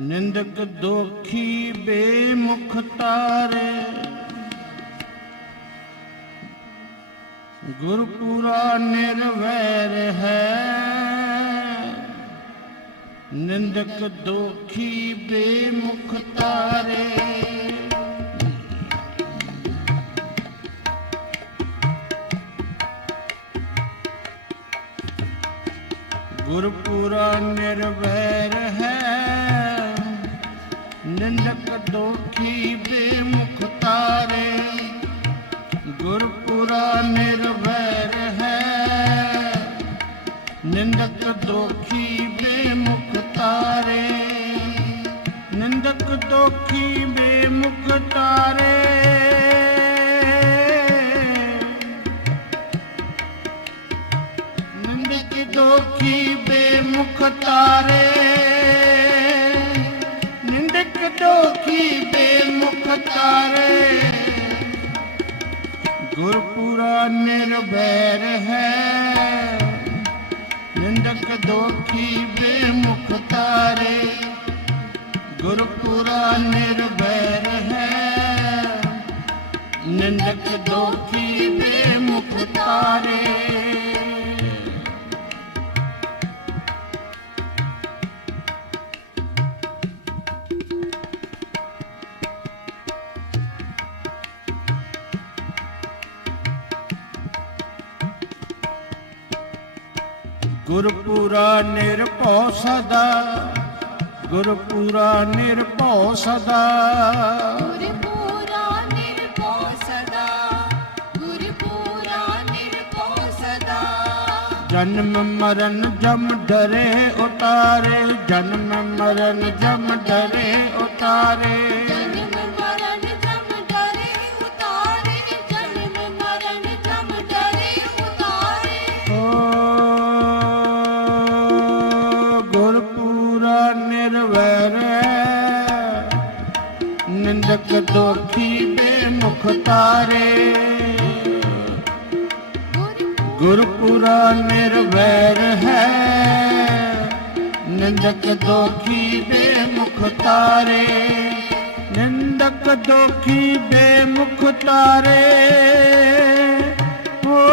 ਨਿੰਦਕ ਦੋਖੀ ਬੇਮੁਖ ਤਾਰੇ। ਗੁਰਪੂਰਾ ਨਿਰਵੈਰ ਹੈ। ਨਿੰਦਕ ਦੋਖੀ ਬੇਮੁਖ ਤਾਰੇ। ਗੁਰਪੂਰਾ ਨਿਰਵੈਰ ਬੇਮੁਖ ਤਾਰੇ ਨਿੰਦਕ ਦੋਖੀ ਬੇਮੁਖ ਤਾਰੇ। ਗੁਰਪੂਰਾ ਨਿਰਵੈਰ ਹੈ। ਨਿੰਦਕ ਦੋਖੀ ਬੇਮੁਖ ਤਾਰੇ। ਗੁਰਪੂਰਾ ਨਿਰਵੈਰ ਹੈ। ਨਿੰਦਕ ਦੋਖੀ ਬੇਮੁਖ ਗੁਰਪੂਰਾ ਨਿਰਭਉ ਸਦਾ ਗੁਰਪੂਰਾ ਨਿਰਭਉ ਸਦਾ। ਗੁਰਪੂਰਾ ਨਿਰਭਉ ਸਦਾ ਗੁਰਪੂਰਾ ਨਿਰਭਉ ਸਦਾ। ਜਨਮ ਮਰਨ ਜਮ ਡਰੇ ਉਤਾਰੇ ਜਨਮ ਮਰਨ ਜਮ ਡਰੇ ਉਤਾਰੇ। ਦੁਖੀ ਬੇਮੁਖ ਤਾਰੇ। ਗੁਰਪੁਰਾ ਨਿਰਵੈਰ ਹੈ, ਨਿੰਦਕ ਦੋਖੀ ਬੇਮੁਖ ਤਾਰੇ। ਨਿੰਦਕ ਦੋਖੀ ਬੇਮੁਖ ਤਾਰੇ। ਹੋ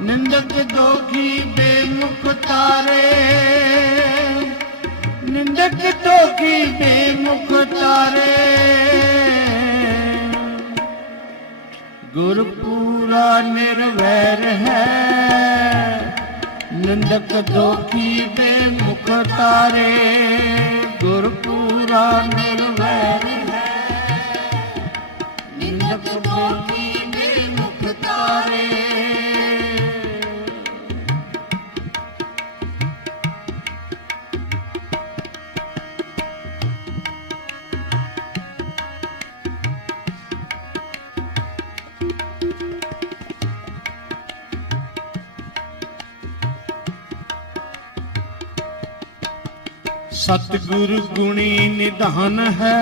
ਨਿੰਦਕ ਦੋਖੀ ਬੇਮੁਖ ਤਾਰੇ। ਨਿੰਦਕ ਦੋਖੀ ਬੇਮੁਖ ਤਾਰੇ। ਗੁਰਪੂਰਾ ਨਿਰਵੈਰ ਹੈ ਨਿੰਦਕ ਦੋਖੀ ਬੇਮੁਖ ਤਾਰੇ। ਗੁਰਪੂਰਾ ਨਿਰਵੈਰ ਸਤਿਗੁਰ ਗੁਣੀ ਨਿਧਾਨ ਹੈ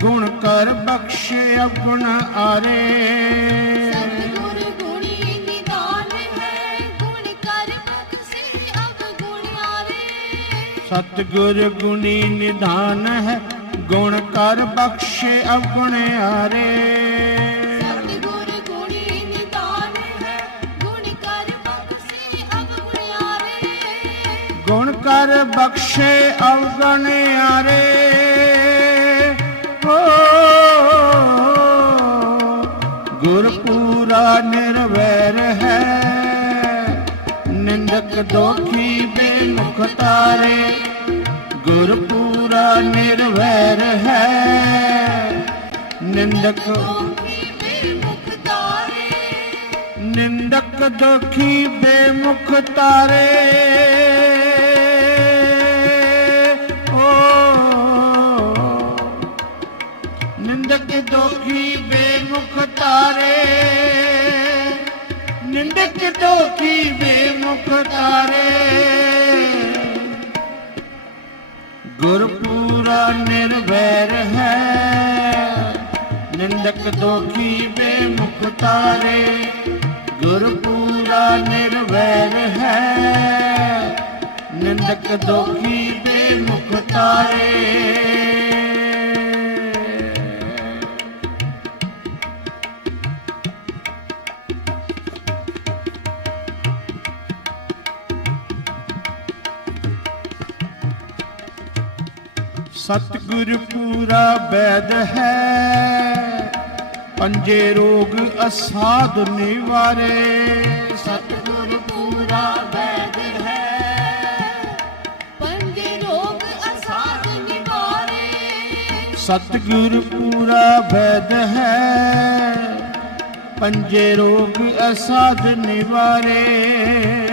ਗੁਣ ਕਰ ਬਖਸ਼ ਅਗੁਣ ਆਰੇ। ਸਤਿਗੁਰ ਗੁਣੀ ਨਿਦਾਨ ਹੈ ਗੁਣ ਕਰ ਬਖਸ਼ੇ ਅਬ ਗੁਣਿਆਰੇ ਸਤਿਗੁਰ ਗੁਣੀ ਨਿਧਾਨ ਹੈ ਗੁਣ ਕਰ ਬਖਸ਼ ਅਗੁਣ ਆਰੇ। ਬਖਸ਼ੇ ਅਵਗਣ ਆਰੇ ਹੋ ਗੁਰਪੂਰਾ ਨਿਰਵੈਰ ਹੈ ਨਿੰਦਕ ਦੋਖੀ ਬੇਮੁਖ ਤਾਰੇ। ਗੁਰਪੂਰਾ ਨਿਰਵੈਰ ਹੈ ਨਿੰਦਕ ਬੇਮੁਖ ਤਾਰੇ। ਨਿੰਦਕ ਦੋਖੀ ਬੇਮੁਖ ਤਾਰੇ। ਦੋਖੀ ਬੇਮੁਖ ਤਾਰੇ। ਨਿੰਦਕ ਦੋਖੀ ਬੇਮੁਖ ਤਾਰੇ। ਗੁਰਪੂਰਾ ਨਿਰਵੈਰ ਹੈ, ਨਿੰਦਕ ਦੋਖੀ ਬੇਮੁਖ ਤਾਰੇ। ਗੁਰਪੂਰਾ ਨਿਰਵੈਰ ਹੈ, ਨਿੰਦਕ ਨਿੰਦਕ ਦੋਖੀ ਬੇਮੁਖ ਤਾਰੇ। ਸਤਿਗੁਰ ਪੂਰਾ ਬੈਦ ਹੈ। ਪੰਜੇ ਰੋਗ ਅਸਾਧ ਨਿਵਾਰੇ। ਸਤਿਗੁਰ ਪੂਰਾ ਵੈਦ ਹੈ। ਪੰਜੇ ਰੋਗ ਅਸਾਧ ਨਿਵਾਰੇ। ਸਤਿਗੁਰ ਪੂਰਾ ਬੈਦ ਹੈ। ਪੰਜੇ ਰੋਗ ਅਸਾਧ ਨਿਵਾਰੇ।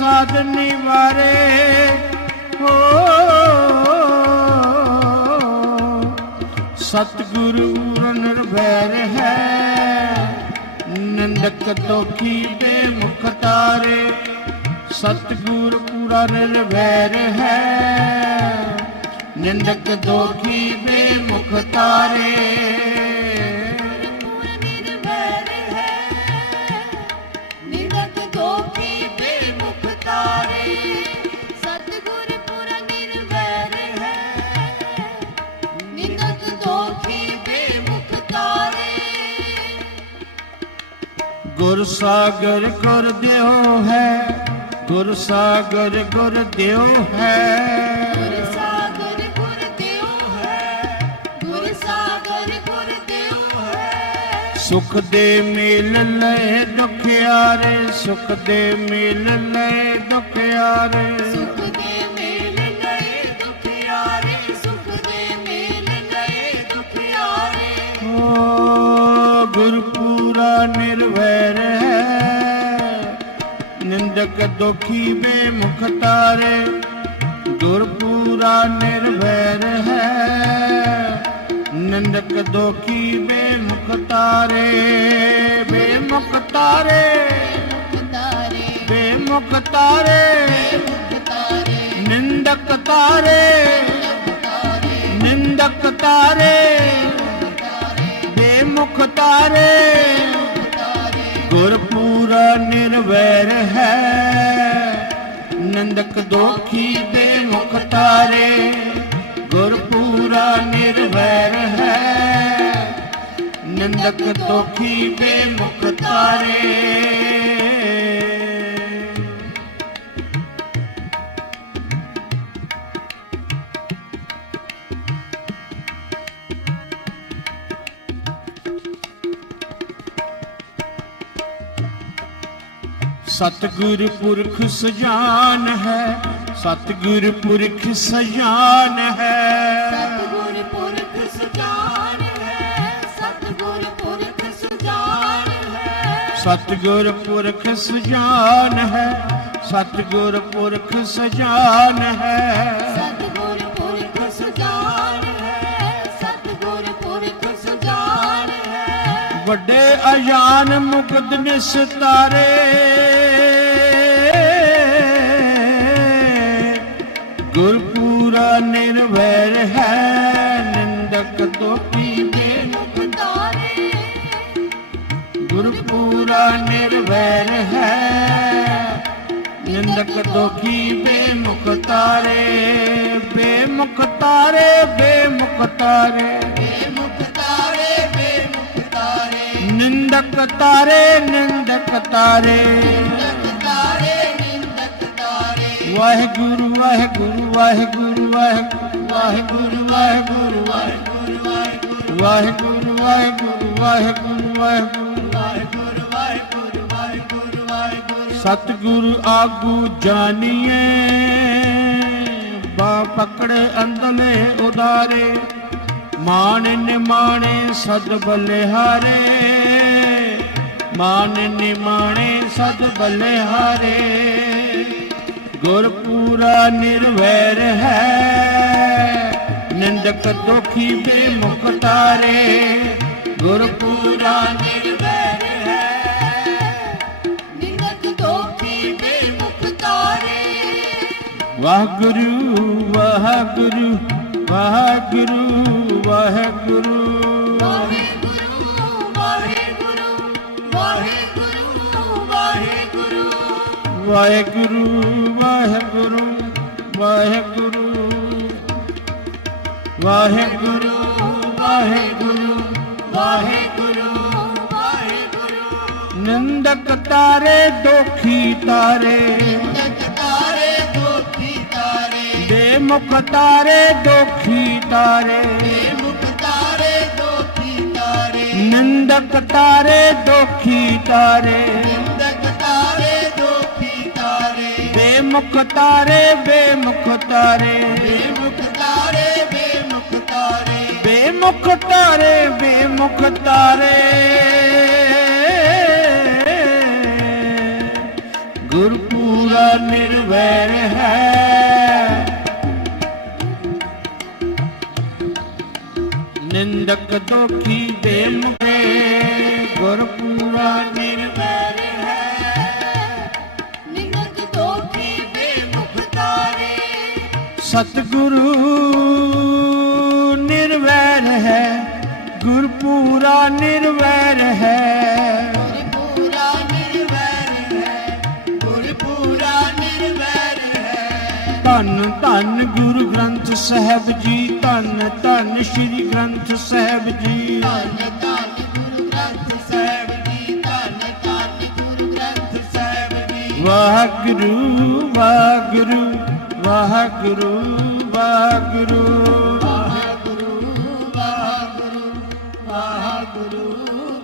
ਰੋਗ ਅਸਾਧ ਨਿਵਾਰੇ। ਹੋ। ਸਤਿਗੁਰੂ ਨਿਰਭੈਰ ਹੈ, ਨੰਦਕ ਦੋਖੀ ਬੇਮੁਖ ਤਾਰੇ। ਸਤਿਗੁਰ ਪੂਰਾ ਨਿਰਭੈਰ ਹੈ, ਨਿੰਦਕ ਦੋਖੀ ਬੇਮੁਖ ਤਾਰੇ। ਗੁਰ ਸਾਗਰ ਗੁਰ ਦਿਓ ਹੈ ਗੁਰ ਸਾਗਰ ਗੁਰ ਦਿਓ ਹੈ। ਗੁਰ ਸਾਗਰ ਗੁਰ ਦਿਓ ਹੈ ਗੁਰ ਸਾਗਰ ਗੁਰ ਦਿਓ ਹੈ। ਸੁਖ ਦੇ ਮੇਲ ਲੈ ਦੁਖਿਆਰੇ ਸੁਖ ਦੇ ਮੇਲ ਲੈ ਦੁਖਿਆਰੇ ਜਗ ਦੁਖੀ ਮੇ ਮੁਖ ਤਾਰੇ, ਗੁਰ ਪੂਰਾ ਨਿਰਵੈਰ ਹੈ। ਨੰਦਕ ਦੁਖੀ ਮੇ ਮੁਖ ਤਾਰੇ ਬੇ ਮੁਖ ਤਾਰੇ ਬੇ ਮੁਖ ਤਾਰੇ, ਨਿੰਦਕ ਤਾਰੇ ਨਿੰਦਕ ਤਾਰੇ ਬੇ ਮੁਖ ਤਾਰੇ। ਗੁਰਪੁਰ ਪੂਰਾ ਨਿਰਵੈਰ ਹੈ। ਨੰਦਕ ਦੋਖੀ ਬੇਮੁਖ ਤਾਰੇ ਗੁਰ ਪੂਰਾ ਨਿਰਵੈਰ ਹੈ। ਨੰਦਕ ਦੋਖੀ ਬੇਮੁਖ ਤਾਰੇ। ਸਤਿਗੁਰ ਪੁਰਖ ਸਜਾਨ ਹੈ ਸਤਿਗੁਰ ਪੁਰਖ ਸਜਾਨ ਹੈ। ਸਤਿਗੁਰ ਪੁਰਖ ਸੁਜਾਨ ਹੈ ਸਤਿਗੁਰ ਪੁਰਖ ਸੁਜਾਨ ਹੈ। ਸਤਿਗੁਰ ਪੁਰਖ ਸਜਾਨ ਹੈ ਸਤਿਗੁਰ ਪੁਰਖ ਸਜਾਨ ਹੈ। ਸਤਿਗੁਰ ਪੁਰਖ ਸੁਜਾਨ ਹੈ ਸਤਿਗੁਰ ਪੁਰਖ ਸੁਜਾਨ ਹੈ। ਵੱਡੇ ਅਜਾਨ ਮੁਕਤ ਨਿਸਤਾਰੇ। ਗੁਰ ਪੂਰਾ ਨਿਰਵੈਰ ਹੈ ਨਿੰਦਕ ਤੋਂ ਪੀਜੇ ਮੁਕਤਾਰੇ ਗੁਰ ਪੂਰਾ ਨਿਰਵੈਰ ਹੈ ਨਿੰਦਕ ਦੁਖੀ ਬੇਮੁਖਤਾਰੇ ਬੇਮੁਖਤਾਰੇ ਬੇਮੁਖਤਾਰੇ ਬੇਮੁਖਤਾਰੇ ਬੇਮੁਖਤਾਰੇ ਨਿੰਦਕ ਤਾਰੇ ਨਿੰਦਕ ਤਾਰੇ। ਵਾਹਿਗੁਰੂ ਵਾਹਿਗੁਰੂ। ਵਾਹਿਗੁਰੂ ਵਾਹਿਗੁਰੂ ਵਾਹਿਗੁਰੂ ਵਾਹਿਗੁਰੂ ਵਾਹਿਗੁਰੂ ਵਾਹਿਗੁਰੂ ਵਾਹਿਗੁਰੂ ਵਾਹਿਗੁਰੂ ਵਾਹਿਗੁਰੂ ਵਾਹਿਗੁਰੂ ਵਾਹਿਗੁਰੂ ਵਾਹਿਗੁਰੂ ਸਤਿਗੁਰੂ ਆਗੂ ਜਾਣੀਏ ਬਾ ਪਕੜੇ ਅੰਦਲੇ ਉਦਾਰੇ, ਮਾਨ ਨਿਮਾਣੇ ਸਦ ਬਲਿਹਾਰੇ। ਮਾਨ ਨਿਮਾਣੇ ਸਦ ਬਲਿਹਾਰੇ। ਗੁਰ ਪੂਰਾ ਨਿਰਵੈਰ ਹੈ। ਨਿੰਦਕ ਦੋਖੀ ਬੇਮੁਖ ਤਾਰੇ। ਗੁਰ ਪੂਰਾ ਨਿਰਵੈਰ ਹੈ। ਨਿੰਦਕ ਦੁਖੀ ਬੇਮੁਖ ਤਾਰੇ। ਵਾਹਿਗੁਰੂ ਵਾਹਿਗੁਰੂ। ਵਾਹਿਗੁਰੂ ਵਾਹਿਗੁਰੂ ਵਾਹਿਗੁਰੂ ਵਾਹਿਗੁਰੂ। ਵਾਹਿਗੁਰੂ। ਵਾਹਿਗੁਰੂ ਵਾਹਿਗੁਰੂ। ਵਾਹਿਗੁਰੂ ਵਾਹਿਗੁਰੂ ਵਾਹਿਗੁਰੂ ਨਿੰਦਕ ਤਾਰੇ ਦੋਖੀ ਤਾਰੇ। ਨਿੰਦਕ ਤਾਰੇ ਦੋਖੀ ਤਾਰੇ। ਬੇਮੁਖ ਤਾਰੇ ਦੋਖੀ ਤਾਰੇ। ਤੇ ਮੁਖ ਤਾਰੇ ਦੋਖੀ ਤਾਰੇ। ਨਿੰਦਕ ਤਾਰੇ ਦੋਖੀ ਤਾਰੇ। ਬੇਮੁਖ ਤਾਰੇ ਬੇਮੁਖ ਤਾਰੇ। ਬੇਮੁਖ ਤਾਰੇ ਬੇਮੁਖ ਤਾਰੇ। ਬੇਮੁਖ ਤਾਰੇ ਬੇਮੁਖ ਤਾਰੇ। ਗੁਰਪੂਰਾ ਨਿਰਵੈਰ ਹੈ। ਨਿੰਦਕ ਦੋਖੀ ਬੇਮੁਖੇ। ਗੁਰਪੂਰਾ ਨਿਰਵੈਰ ਸਤਿਗੁਰੂ ਨਿਰਵੈਰ ਹੈ ਗੁਰਪੂਰਾ ਨਿਰਵੈਰ ਹੈ। ਗੁਰਪੂਰਾ ਨਿਰਵੈਰ ਹੈ ਗੁਰਪੂਰਾ ਨਿਰਵੈਰ ਹੈ। ਧੰਨ ਧੰਨ ਗੁਰੂ ਗ੍ਰੰਥ ਸਾਹਿਬ ਜੀ ਧੰਨ ਧੰਨ ਸ੍ਰੀ ਗ੍ਰੰਥ ਸਾਹਿਬ ਜੀ। ਧੰਨ ਧੰਨ ਗੁਰੂ ਗ੍ਰੰਥ ਸਾਹਿਬ ਜੀ ਧੰਨ ਧੰਨ ਗੁਰੂ ਗ੍ਰੰਥ ਸਾਹਿਬ ਜੀ। ਵਾਹਿਗੁਰੂ ਵਾਹਿਗੁਰੂ। ਵਾਹਿਗੁਰੂ ਵਾਹਿਗੁਰੂ। ਵਾਹਿਗੁਰੂ ਵਾਹਿਗੁਰੂ ਵਾਹਿਗੁਰੂ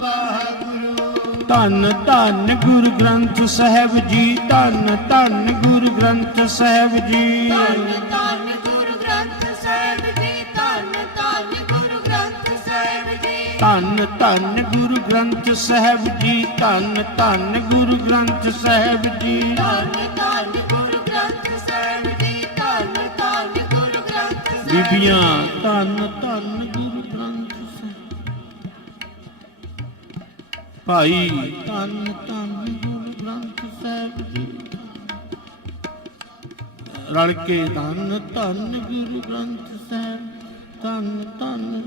ਵਾਹਿਗੁਰੂ ਧੰਨ ਧੰਨ ਗੁਰੂ ਗ੍ਰੰਥ ਸਾਹਿਬ ਜੀ ਧੰਨ ਧੰਨ ਗੁਰੂ ਗ੍ਰੰਥ ਸਾਹਿਬ ਜੀ। ਧੰਨ ਧੰਨ ਗੁਰੂ ਗ੍ਰੰਥ ਸਾਹਿਬ ਜੀ ਧੰਨ ਧੰਨ ਗੁਰੂ ਗ੍ਰੰਥ ਸਾਹਿਬ ਜੀ। ਧੰਨ ਧੰਨ ਗੁਰੂ ਗ੍ਰੰਥ ਸਾਹਿਬ ਜੀ ਧੰਨ ਧੰਨ ਗੁਰੂ ਗ੍ਰੰਥ ਸਾਹਿਬ ਜੀ। ਧੰਨ ਧੰਨ ਬੀਬੀਆਂ, ਧੰਨ ਧੰਨ ਗੁਰੂ ਗ੍ਰੰਥ ਸਾਹਿਬ। ਭਾਈ, ਧੰਨ ਧੰਨ ਗੁਰੂ ਗ੍ਰੰਥ ਸਾਹਿਬ ਜੀ। ਰਲ ਕੇ ਧੰਨ ਧੰਨ ਗੁਰੂ ਗ੍ਰੰਥ ਸਾਹਿਬ, ਧੰਨ ਧੰਨ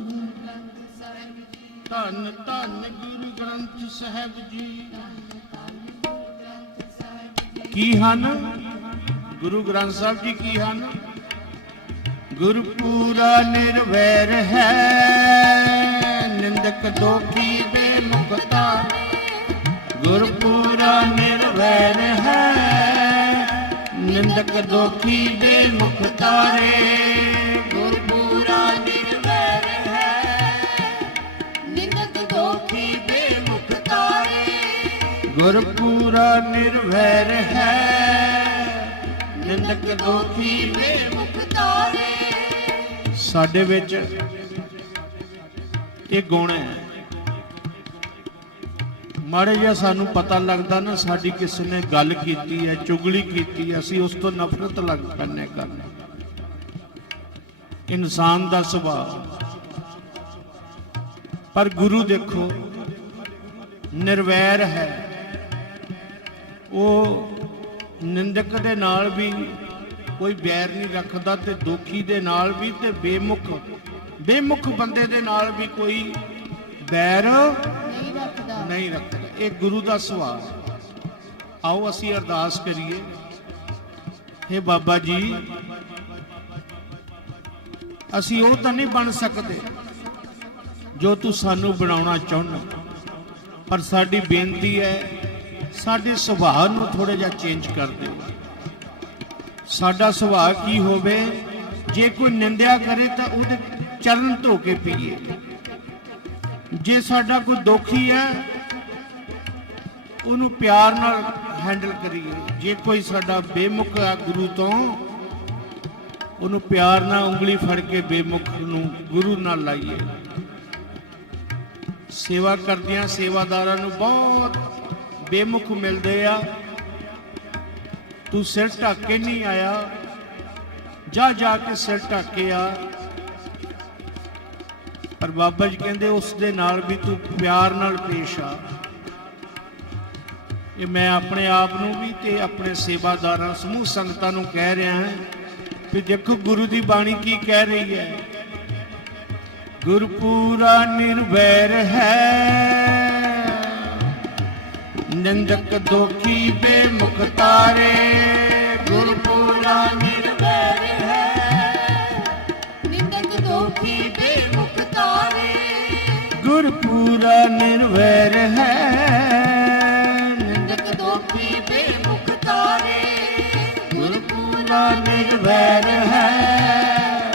ਧੰਨ ਧੰਨ ਗੁਰੂ ਗ੍ਰੰਥ ਸਾਹਿਬ ਜੀ। ਕੀ ਹਨ? ਗੁਰੂ ਗ੍ਰੰਥ ਸਾਹਿਬ ਜੀ ਕੀ ਹਨ? ਗੁਰ ਪੂਰਾ ਨਿਰਵੈਰ ਹੈ। ਨਿੰਦਕ ਦੋਖੀ ਬੇਮੁਖਤਾ ਗੁਰ ਪੂਰਾ ਨਿਰਵੈਰ ਹੈ। ਨਿੰਦਕ ਦੋਖੀ ਬੇਮੁਖਤਾ ਰੇ। ਗੁਰਪੂਰਾ ਨਿਰਵੈਰ ਹੈ। ਨਿੰਦਕ ਦੋਖੀ ਬੇਮੁਖ ਤਾਰੇ ਸਾਡੇ ਵਿੱਚ ਇਹ ਗੁਣ ਹੈ। ਮਾੜੇ ਜਿਹਾ ਸਾਨੂੰ ਪਤਾ ਲੱਗਦਾ ਨਾ, ਸਾਡੀ ਕਿਸੇ ਨੇ ਗੱਲ ਕੀਤੀ ਹੈ, ਚੁਗਲੀ ਕੀਤੀ ਹੈ, ਅਸੀਂ ਉਸ ਤੋਂ ਨਫ਼ਰਤ ਲੱਗ ਪੈਂਦੇ ਕਰਨ ਇਨਸਾਨ ਦਾ ਸੁਭਾਅ। ਪਰ ਗੁਰੂ ਦੇਖੋ, ਨਿਰਵੈਰ ਹੈ। ਉਹ ਨਿੰਦਕ ਦੇ ਨਾਲ ਵੀ ਕੋਈ ਬੈਰ ਨਹੀਂ ਰੱਖਦਾ ਤੇ ਦੋਖੀ ਦੇ ਨਾਲ ਵੀ ਤੇ ਬੇਮੁਖ ਬੇਮੁਖ ਬੰਦੇ ਦੇ ਨਾਲ ਵੀ ਕੋਈ ਬੈਰ ਨਹੀਂ ਰੱਖਦਾ। ਨਹੀਂ ਰੱਖਦਾ। ਇਹ ਗੁਰੂ ਦਾ ਸੁਭਾਅ ਹੈ। ਆਓ ਅਸੀਂ ਅਰਦਾਸ ਕਰੀਏ। हे ਬਾਬਾ ਜੀ ਅਸੀਂ ਉਹ ਤਾਂ ਨਹੀਂ ਬਣ ਸਕਦੇ ਜੋ ਤੂੰ ਸਾਨੂੰ ਬਣਾਉਣਾ ਚਾਹੁੰਦਾ। ਪਰ ਸਾਡੀ ਬੇਨਤੀ ਹੈ ਸਾਡੇ ਸੁਭਾਅ ਨੂੰ ਥੋੜਾ ਜਿਹਾ ਚੇਂਜ ਕਰ ਦਿਓ। ਸਾਡਾ ਸੁਭਾਅ ਕੀ ਹੋਵੇ, ਜੇ ਕੋਈ ਨਿੰਦਿਆ ਕਰੇ ਤਾਂ ਉਹਦੇ ਚਰਨ ਧੋ ਕੇ ਪੀਏ ਜੇ ਸਾਡਾ ਕੋਈ ਦੁਖੀ ਹੈ, ਉਹਨੂੰ ਪਿਆਰ ਨਾਲ ਹੈਂਡਲ ਕਰੀਏ। ਜੇ ਕੋਈ ਸਾਡਾ ਬੇਮੁਖ ਆ ਗੁਰੂ ਤੋਂ, ਉਹਨੂੰ ਪਿਆਰ ਨਾਲ ਉਂਗਲੀ ਫੜ ਕੇ ਬੇਮੁਖ ਨੂੰ ਗੁਰੂ ਨਾਲ ਲਾਈਏ। ਸੇਵਾ ਕਰਦਿਆਂ ਸੇਵਾਦਾਰਾਂ ਨੂੰ ਬਹੁਤ ਬੇਮੁਖ ਮਿਲਦੇ ਆ। ਤੂੰ ਸਿਰ ਢੱਕ ਕੇ ਨਹੀਂ ਆਇਆ। ਜਾ ਜਾ ਕੇ ਸਿਰ ਢੱਕ ਕੇ ਆ। ਪਰ ਬਾਬਾ ਜੀ ਕਹਿੰਦੇ ਉਸ ਦੇ ਨਾਲ ਵੀ ਤੂੰ ਪਿਆਰ ਨਾਲ ਪੇਸ਼ ਆ। ਇਹ ਮੈਂ ਆਪਣੇ ਆਪ ਨੂੰ ਵੀ ਤੇ ਆਪਣੇ ਸੇਵਾਦਾਰਾਂ, ਸਮੂਹ ਸੰਗਤਾਂ ਨੂੰ ਕਹਿ ਰਿਹਾ ਹਾਂ ਕਿ ਦੇਖੋ ਗੁਰੂ ਦੀ ਬਾਣੀ ਕੀ ਕਹਿ ਰਹੀ ਹੈ। ਗੁਰਪੂਰਾ ਨਿਰਵੈਰ ਹੈ। ਨੰਦਕ ਦੋਖੀ ਬੇਮੁਖ ਤਾਰੇ ਗੁਰ ਪੂਰਾ ਨਿਰਵੈਰ ਹੈ। ਨਿੰਦਕ ਦੋਖੀ ਤਾਰੇ। ਗੁਰ ਪੂਰਾ ਹੈ।